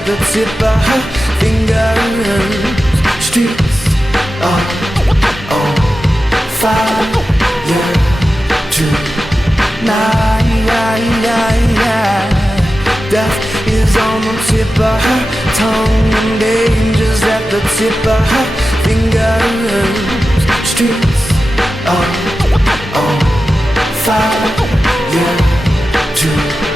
at the tip of her fingers. Streets are on fire tonight. Death is on the tip of her tongue, and danger's at the tip of her fingers. Streets are on fire tonight.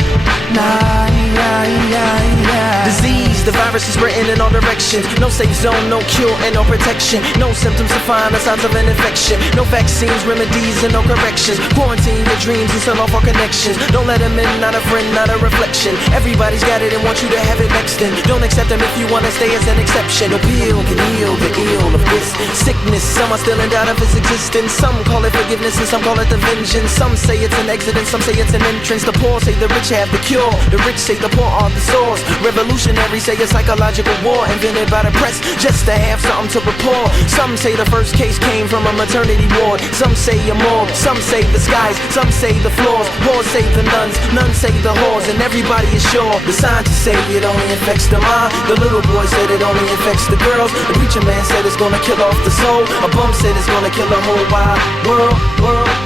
Disease, the virus is spreading in all directions. No safe zone, no cure and no protection. No symptoms to find the signs of an infection. No vaccines, remedies and no corrections. Quarantine your dreams and sell off our connections. Don't let them in, not a friend, not a reflection. Everybody's got it and want you to have it next then. Don't accept them if you wanna stay as an exception. No pill can heal the ill of this sickness. Some are still in doubt of its existence. Some call it forgiveness and some call it the vengeance. Some say it's an exit and some say it's an entrance. The poor say the rich have the cure. The rich say the poor are the source. Revolutionary say a psychological war invented by the press just to have something to report. Some say the first case came from a maternity ward. Some say a morgue. Some say the skies. Some say the floors. Whores say the nuns. Nuns say the whores. And everybody is sure. The scientists say it only infects the mind. The little boy said it only infects the girls. The preacher man said it's gonna kill off the soul. A bum said it's gonna kill the whole wide world.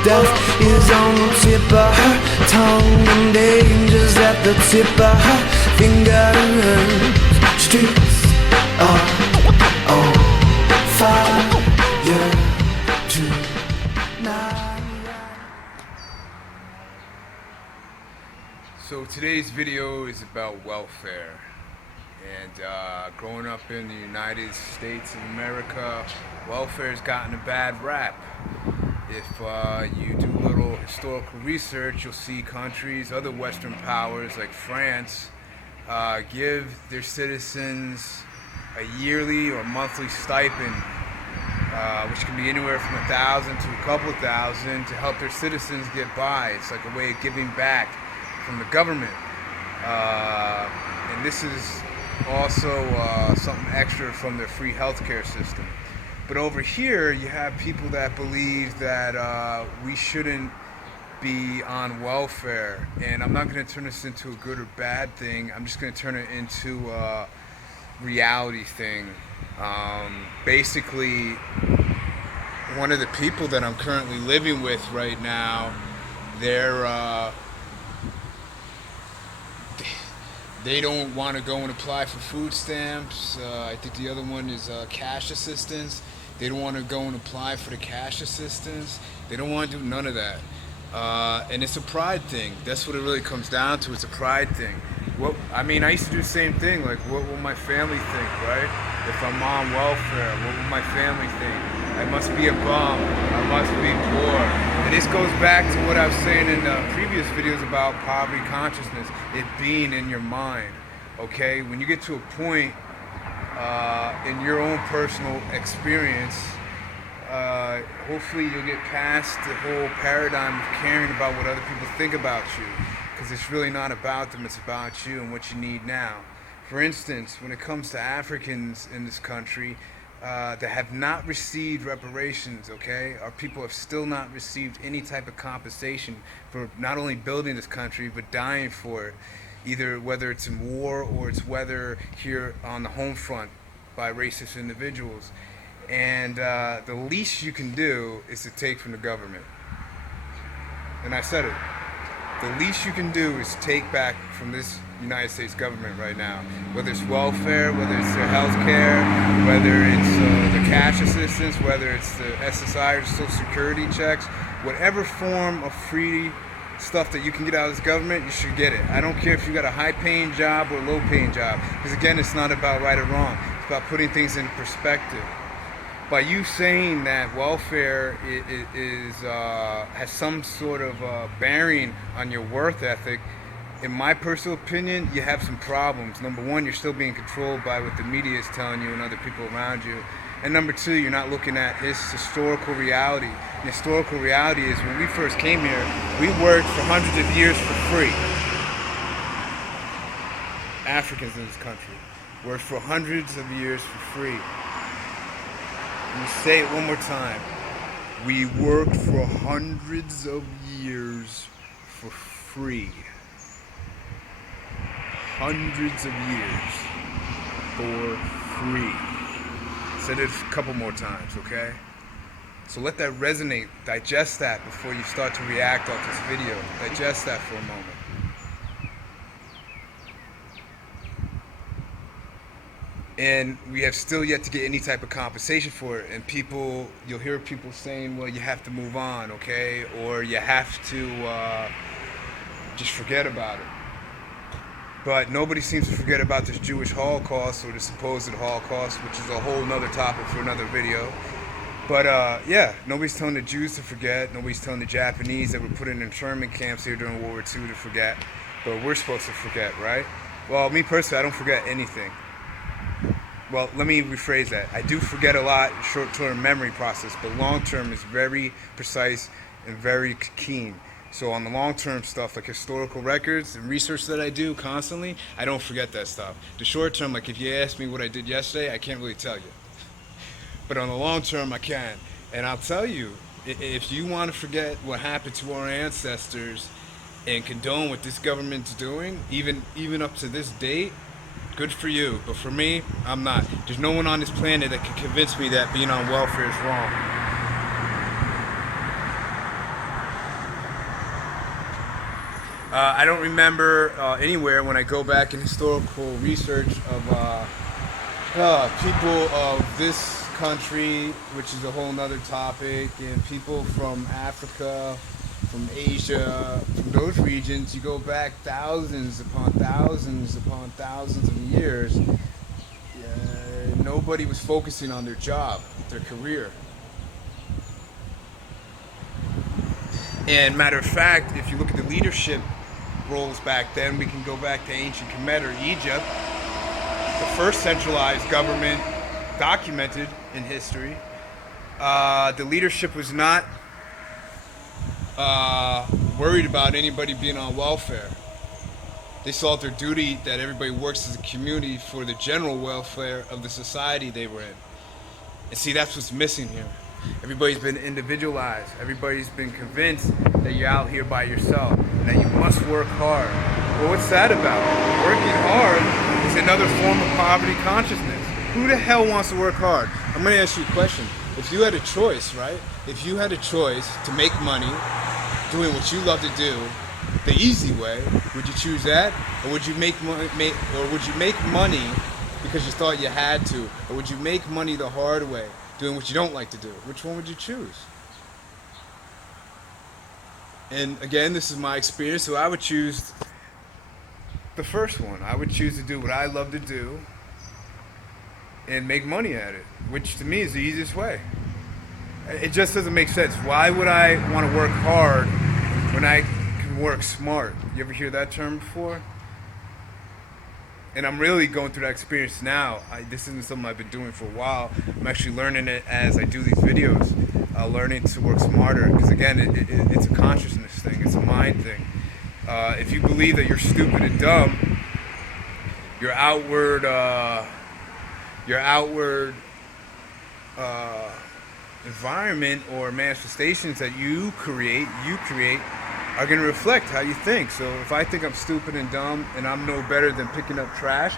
Death is on the tip of her tongue, and danger's at the tip of her fingers. Streets are on fire tonight. So today's video is about welfare. And growing up in the United States of America, welfare has gotten a bad rap. If you do a little historical research, you'll see countries, other Western powers like France, give their citizens a yearly or monthly stipend, which can be anywhere from 1,000 to a couple thousand, to help their citizens get by. It's like a way of giving back from the government. And this is also something extra from their free healthcare system. But over here, you have people that believe that we shouldn't be on welfare. And I'm not going to turn this into a good or bad thing. I'm just going to turn it into a reality thing. Basically, one of the people that I'm currently living with right now, they don't want to go and apply for food stamps. I think the other one is cash assistance. They don't want to go and apply for the cash assistance. They don't want to do none of that. And it's a pride thing. That's what it really comes down to. It's a pride thing. I used to do the same thing. Like, what will my family think, right? If I'm on welfare, what will my family think? I must be a bum. I must be poor. And this goes back to what I was saying in previous videos about poverty consciousness, it being in your mind, okay? When you get to a point in your own personal experience, hopefully you'll get past the whole paradigm of caring about what other people think about you, because it's really not about them, it's about you and what you need now. For instance, when it comes to Africans in this country, that have not received reparations, okay? Our people have still not received any type of compensation for not only building this country, but dying for it. Either whether it's in war or it's whether here on the home front by racist individuals. And the least you can do is to take from the government. And I said it. The least you can do is take back from this United States government right now. Whether it's welfare, whether it's their health care, whether it's the cash assistance, whether it's the SSI or Social Security checks, whatever form of free stuff that you can get out of this government, you should get it. I don't care if you got a high-paying job or a low-paying job, because again, it's not about right or wrong. It's about putting things in perspective. By you saying that welfare has some sort of bearing on your worth ethic, in my personal opinion, you have some problems. Number one, you're still being controlled by what the media is telling you and other people around you. And number two, you're not looking at his historical reality. And historical reality is when we first came here, we worked for hundreds of years for free. Africans in this country worked for hundreds of years for free. Let me say it one more time. We worked for hundreds of years for free. Hundreds of years. for free. Said it a couple more times, okay? So let that resonate, digest that before you start to react off this video. Digest that for a moment. And we have still yet to get any type of compensation for it. And people, you'll hear people saying, well, you have to move on, okay? Or you have to just forget about it. But nobody seems to forget about this Jewish Holocaust, or the supposed Holocaust, which is a whole nother topic for another video. But yeah, nobody's telling the Jews to forget. Nobody's telling the Japanese that were put in internment camps here during World War II to forget. But we're supposed to forget, right? Well, me personally, I don't forget anything. Well, let me rephrase that. I do forget a lot, short-term memory process, but long-term is very precise and very keen. So on the long-term stuff, like historical records and research that I do constantly, I don't forget that stuff. The short-term, like if you ask me what I did yesterday, I can't really tell you. But on the long-term, I can. And I'll tell you, if you want to forget what happened to our ancestors and condone what this government's doing, even up to this date, good for you. But for me, I'm not. There's no one on this planet that can convince me that being on welfare is wrong. I don't remember anywhere when I go back in historical research of people of this country, which is a whole nother topic, and people from Africa, from Asia, from those regions. You go back thousands upon thousands upon thousands of years, nobody was focusing on their job, their career. And matter of fact, if you look at the leadership roles back then, we can go back to ancient Kemet or Egypt, the first centralized government documented in history. The leadership was not worried about anybody being on welfare. They saw it their duty that everybody works as a community for the general welfare of the society they were in. And see, that's what's missing here. Everybody's been individualized. Everybody's been convinced that you're out here by yourself and that you must work hard. Well, what's that about? Working hard is another form of poverty consciousness. Who the hell wants to work hard? I'm going to ask you a question. If you had a choice, right? If you had a choice to make money doing what you love to do, the easy way, would you choose that, or would you make money because you thought you had to, or would you make money the hard way, doing what you don't like to do? Which one would you choose? And again, this is my experience, so I would choose the first one. I would choose to do what I love to do and make money at it, which to me is the easiest way. It just doesn't make sense. Why would I want to work hard when I can work smart? You ever hear that term before? And I'm really going through that experience now. This isn't something I've been doing for a while. I'm actually learning it as I do these videos, learning to work smarter. Because again, it's a consciousness thing. It's a mind thing. If you believe that you're stupid and dumb, your outward environment or manifestations that you create are going to reflect how you think. So if I think I'm stupid and dumb and I'm no better than picking up trash,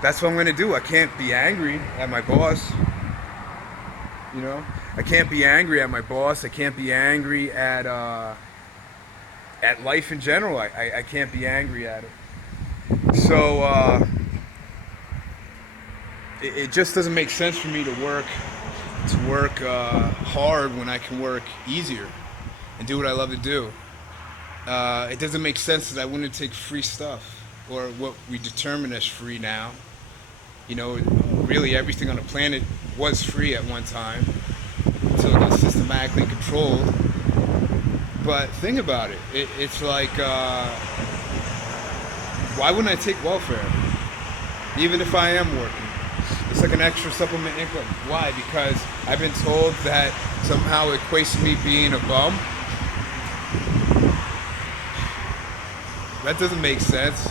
that's what I'm going to do. I can't be angry at my boss. You know, I can't be angry at my boss. I can't be angry at life in general. I can't be angry at it. So it just doesn't make sense for me to work hard when I can work easier and do what I love to do. It doesn't make sense that I wouldn't take free stuff, or what we determine as free now. You know, really everything on the planet was free at one time until it got systematically controlled. But think about it. It's like, why wouldn't I take welfare? Even if I am working. It's like an extra supplement income. Why? Because I've been told that somehow it equates to me being a bum. That doesn't make sense.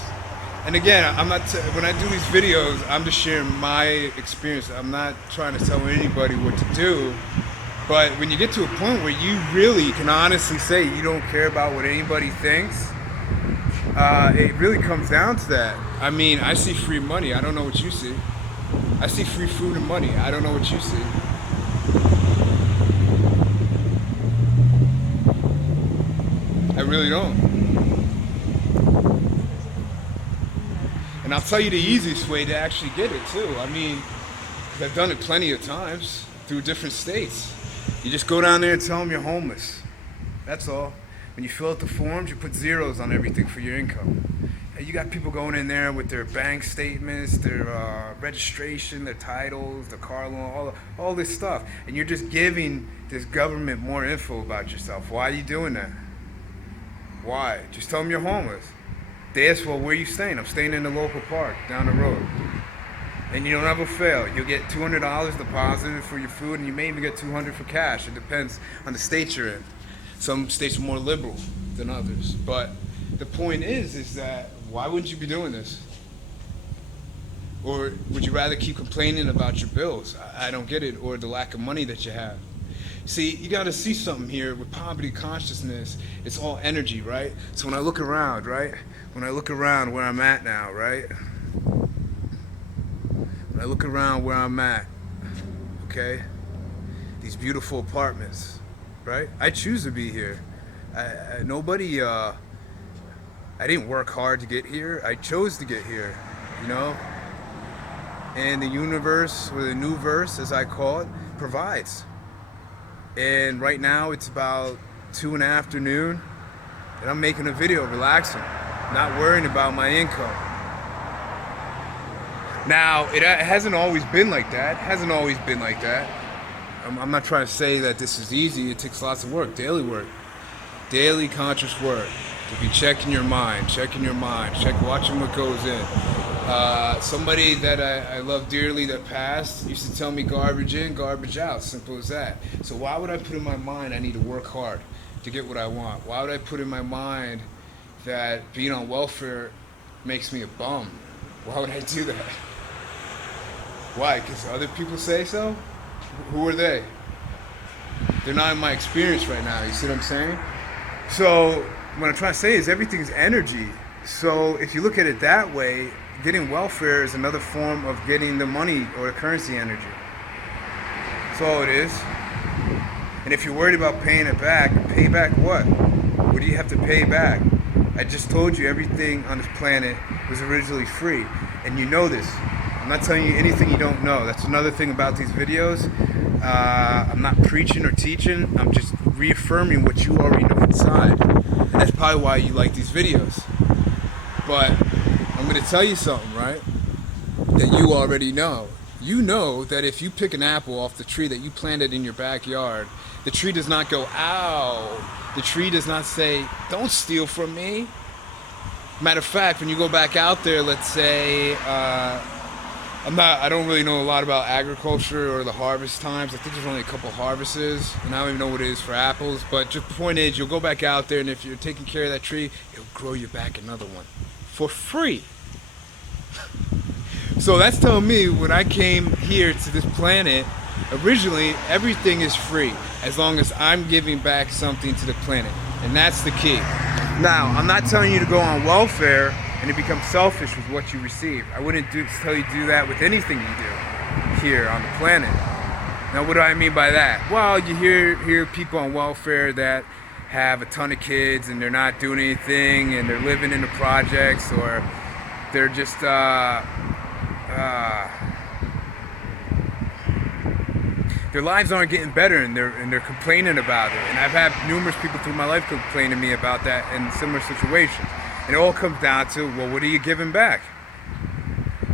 And again, I'm not. When I do these videos, I'm just sharing my experience. I'm not trying to tell anybody what to do. But when you get to a point where you really can honestly say you don't care about what anybody thinks, It really comes down to that. I mean, I see free money. I don't know what you see. I see free food and money. I don't know what you see. I really don't. And I'll tell you the easiest way to actually get it too. I mean, 'cause I've done it plenty of times through different states. You just go down there and tell them you're homeless. That's all. When you fill out the forms, you put zeros on everything for your income. And you got people going in there with their bank statements, their registration, their titles, their car loan, all this stuff. And you're just giving this government more info about yourself. Why are you doing that? Why? Just tell them you're homeless. They ask, well, where are you staying? I'm staying in the local park down the road. And you don't ever fail. You'll get $200 deposited for your food, and you may even get $200 for cash. It depends on the state you're in. Some states are more liberal than others. But the point is that why wouldn't you be doing this? Or would you rather keep complaining about your bills? I don't get it. Or the lack of money that you have. See, you got to see something here with poverty consciousness. It's all energy, right? So when I look around, right? When I look around where I'm at now, right? When I look around where I'm at, okay? These beautiful apartments, right? I choose to be here. I didn't work hard to get here. I chose to get here, you know? And the universe, or the new verse, as I call it, provides. And right now it's about 2 in the afternoon, and I'm making a video, relaxing, not worrying about my income. Now, it hasn't always been like that. Hasn't always been like that. I'm not trying to say that this is easy. It takes lots of work, daily conscious work. To be checking your mind, watching what goes in. Somebody that I love dearly that passed used to tell me garbage in, garbage out, simple as that. So why would I put in my mind I need to work hard to get what I want? Why would I put in my mind that being on welfare makes me a bum? Why would I do that? Why? Because other people say so? Who are they? They're not in my experience right now, you see what I'm saying? So what I'm trying to say is everything's energy. So if you look at it that way, getting welfare is another form of getting the money or the currency energy. That's all it is. And if you're worried about paying it back, pay back what? What do you have to pay back? I just told you everything on this planet was originally free. And you know this. I'm not telling you anything you don't know. That's another thing about these videos. I'm not preaching or teaching. I'm just reaffirming what you already know inside. And that's probably why you like these videos. But I'm going to tell you something, right? That you already know. You know that if you pick an apple off the tree that you planted in your backyard, the tree does not go, ow. The tree does not say, don't steal from me. Matter of fact, when you go back out there, let's say, I don't really know a lot about agriculture or the harvest times. I think there's only a couple harvests, and I don't even know what it is for apples. But just the point is, you'll go back out there, and if you're taking care of that tree, it'll grow you back another one for free. So that's telling me when I came here to this planet, originally everything is free as long as I'm giving back something to the planet, and that's the key. Now, I'm not telling you to go on welfare and to become selfish with what you receive. I wouldn't tell you to do that with anything you do here on the planet. Now, what do I mean by that? Well, you hear people on welfare that have a ton of kids and they're not doing anything and they're living in the projects, or they're just their lives aren't getting better, and they're complaining about it. And I've had numerous people through my life complain to me about that in similar situations. And it all comes down to, well, what are you giving back?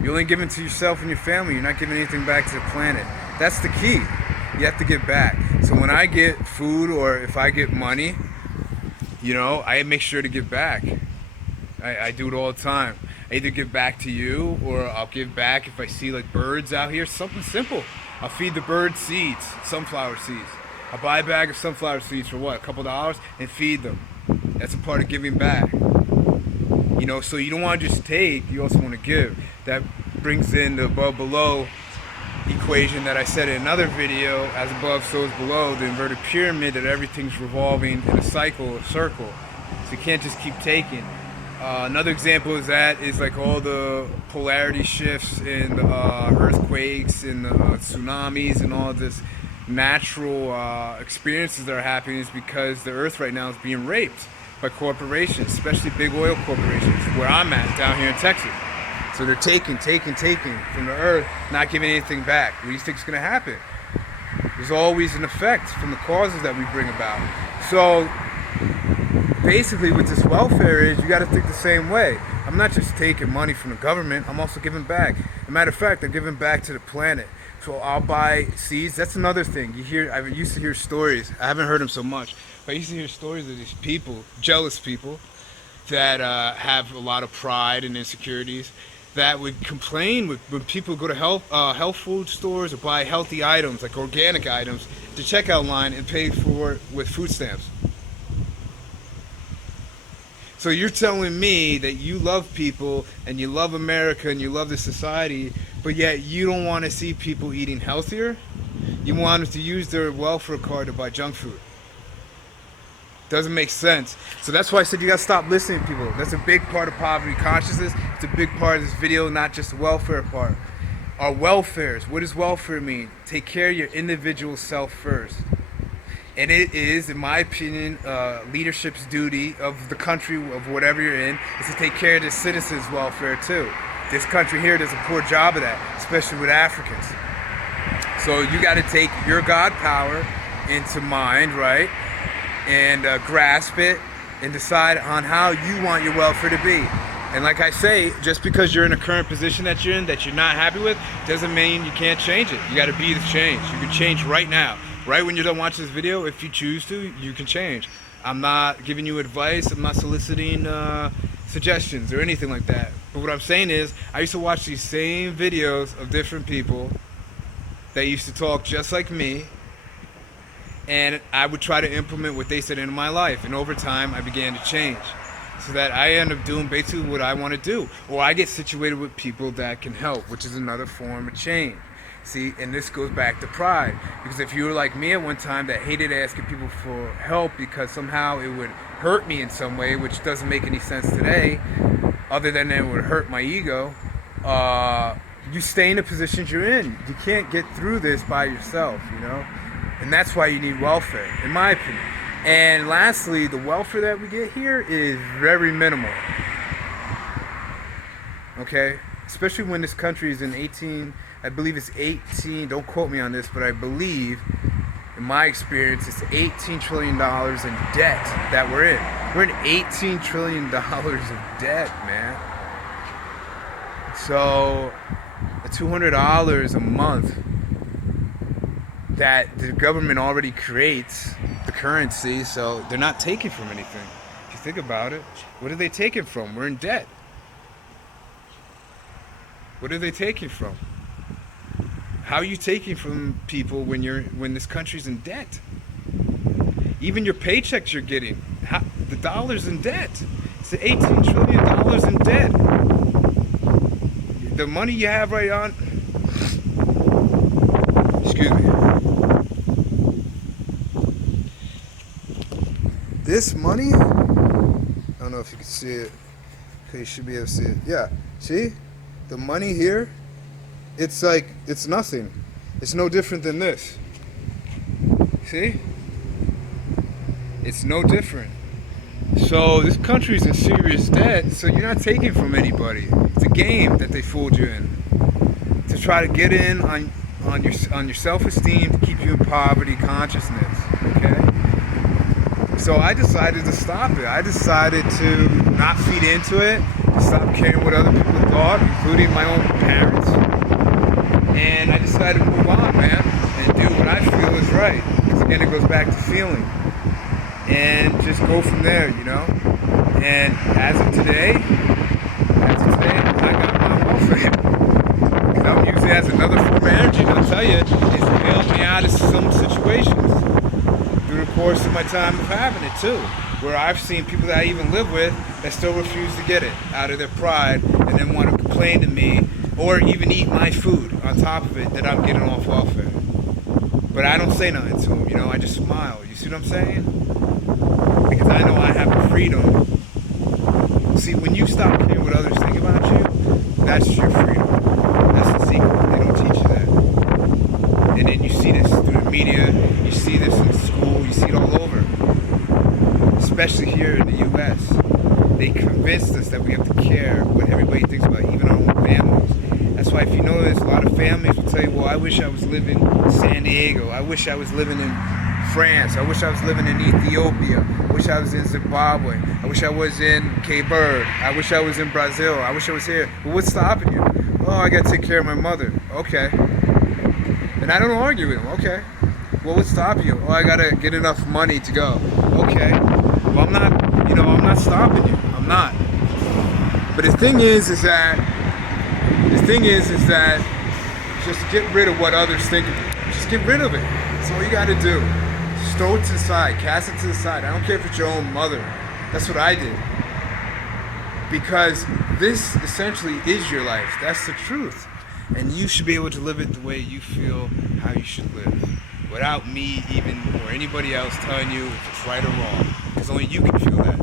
You're only giving to yourself and your family. You're not giving anything back to the planet. That's the key. You have to give back. So when I get food or if I get money, you know, I make sure to give back. I do it all the time. I either give back to you, or I'll give back if I see like birds out here. Something simple. I'll feed the birds seeds, sunflower seeds. I'll buy a bag of sunflower seeds for what, a couple dollars, and feed them. That's a part of giving back. You know, so you don't want to just take, you also want to give. That brings in the above below equation that I said in another video, as above so is below, the inverted pyramid, that everything's revolving in a cycle, a circle. So you can't just keep taking. Another example is like all the polarity shifts in earthquakes and tsunamis and all this natural experiences that are happening is because the earth right now is being raped by corporations, especially big oil corporations, where I'm at down here in Texas. So they're taking from the earth, not giving anything back. What do you think is going to happen? There's always an effect from the causes that we bring about. So basically what this welfare is, you got to think the same way. I'm not just taking money from the government, I'm also giving back. As a matter of fact, I'm giving back to the planet. So I'll buy seeds. That's another thing. I used to hear stories. I haven't heard them so much, but I used to hear stories of these people, jealous people, that have a lot of pride and insecurities, that would complain when people go to health food stores or buy healthy items, like organic items, to checkout line and pay for it with food stamps. So you're telling me that you love people and you love America and you love the society, but yet you don't want to see people eating healthier? You want them to use their welfare card to buy junk food. Doesn't make sense. So that's why I said you gotta stop listening to people. That's a big part of poverty consciousness. It's a big part of this video, not just the welfare part. Our welfares, what does welfare mean? Take care of your individual self first. And it is, in my opinion, leadership's duty of the country, of whatever you're in, is to take care of the citizens' welfare too. This country here does a poor job of that, especially with Africans. So you gotta take your God power into mind, right? And grasp it and decide on how you want your welfare to be. And like I say, just because you're in a current position that you're in that you're not happy with, doesn't mean you can't change it. You gotta be the change. You can change right now. Right when you're done watching this video, if you choose to, you can change. I'm not giving you advice, I'm not soliciting suggestions or anything like that. But what I'm saying is, I used to watch these same videos of different people that used to talk just like me, and I would try to implement what they said into my life, and over time I began to change, so that I end up doing basically what I want to do, or I get situated with people that can help, which is another form of change. See, and this goes back to pride, because if you were like me at one time that hated asking people for help because somehow it would hurt me in some way, which doesn't make any sense today, other than it would hurt my ego, you stay in the positions you're in. You can't get through this by yourself, you know? And that's why you need welfare, in my opinion. And lastly, the welfare that we get here is very minimal. Okay? Especially when this country is in I believe it's 18, don't quote me on this, but I believe, in my experience, it's $18 trillion in debt that we're in. We're in $18 trillion of debt, man. So, $200 a month that the government already creates the currency, so they're not taking from anything. If you think about it, what are they taking from? We're in debt. What are they taking from? How are you taking from people when this country's in debt? Even your paychecks you're getting, the dollar's in debt. It's $18 trillion in debt. The money you have right on, excuse me. This money, I don't know if you can see it. Okay, you should be able to see it. Yeah, see? The money here, it's like, it's nothing. It's no different than this. See? It's no different. So this country's in serious debt, so you're not taking from anybody. It's a game that they fooled you in. To try to get in on your self-esteem, to keep you in poverty consciousness. Okay? So I decided to stop it. I decided to not feed into it, to stop caring what other people thought, including my own parents. And I decided to move on, man, and do what I feel is right. Because again, it goes back to feeling. And just go from there, you know? And as of today, I got my welfare. Because I'm using it as another form of energy, and I'll tell you, it's bailed me out of some situations through the course of my time of having it too, where I've seen people that I even live with that still refuse to get it out of their pride and then want to complain to me or even eat my food on top of it that I'm getting off welfare. But I don't say nothing to them, you know, I just smile. You see what I'm saying? Because I know I have the freedom See, when you stop caring what others think about you, that's your freedom. That's the secret. They don't teach you that. And then you see this through the media, you see this in school, you see it all over. Especially here in the US. They convinced us that we have to care what everybody thinks about, even our own families. That's why if you notice, a lot of families will tell you, well, I wish I was living in San Diego. I wish I was living in France. I wish I was living in Ethiopia. I wish I was in Zimbabwe. I wish I was in Cape Verde. I wish I was in Brazil. I wish I was here. But what's stopping you? Oh, I got to take care of my mother. Okay. And I don't argue with them. Okay. Well, what's stopping you? Oh, I got to get enough money to go. Okay. Well, I'm not stopping you. I'm not. But the thing is that just get rid of what others think of you. Just get rid of it. That's all you got to do. Just throw it to the side. Cast it to the side. I don't care if it's your own mother. That's what I did. Because this essentially is your life. That's the truth. And you should be able to live it the way you feel how you should live. Without me even or anybody else telling you if it's right or wrong. Because only you can feel that.